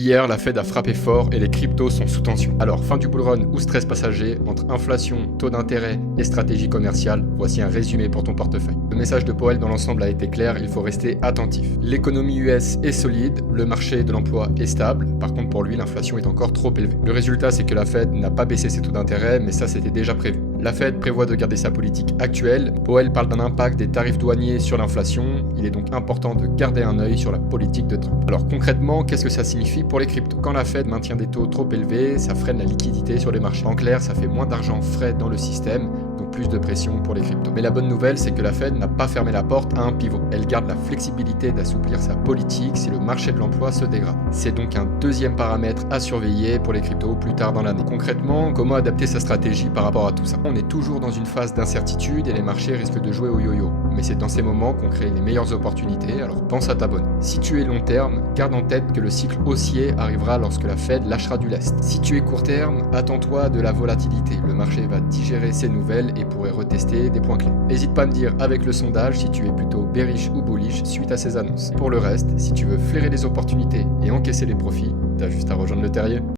Hier, la Fed a frappé fort et les cryptos sont sous tension. Alors, fin du bull run ou stress passager, entre inflation, taux d'intérêt et stratégie commerciale, voici un résumé pour ton portefeuille. Le message de Powell dans l'ensemble a été clair, il faut rester attentif. L'économie US est solide, le marché de l'emploi est stable, par contre pour lui, l'inflation est encore trop élevée. Le résultat, c'est que la Fed n'a pas baissé ses taux d'intérêt, mais ça c'était déjà prévu. La Fed prévoit de garder sa politique actuelle. Powell parle d'un impact des tarifs douaniers sur l'inflation. Il est donc important de garder un œil sur la politique de Trump. Alors concrètement, qu'est-ce que ça signifie pour les cryptos? Quand la Fed maintient des taux trop élevés, ça freine la liquidité sur les marchés. En clair, ça fait moins d'argent frais dans le système, donc plus de pression pour les cryptos. Mais la bonne nouvelle, c'est que la Fed n'a pas fermé la porte à un pivot. Elle garde la flexibilité d'assouplir sa politique si le marché de l'emploi se dégrade. C'est donc un deuxième paramètre à surveiller pour les cryptos plus tard dans l'année. Concrètement, comment adapter sa stratégie par rapport à tout ça? On est toujours dans une phase d'incertitude et les marchés risquent de jouer au yo-yo. Mais c'est dans ces moments qu'on crée les meilleures opportunités, alors pense à t'abonner. Si tu es long terme, garde en tête que le cycle haussier arrivera lorsque la Fed lâchera du lest. Si tu es court terme, attends-toi à de la volatilité. Le marché va digérer ces nouvelles et pourrait retester des points clés. N'hésite pas à me dire avec le sondage si tu es plutôt bearish ou bullish suite à ces annonces. Pour le reste, si tu veux flairer les opportunités et encaisser les profits, t'as juste à rejoindre le terrier.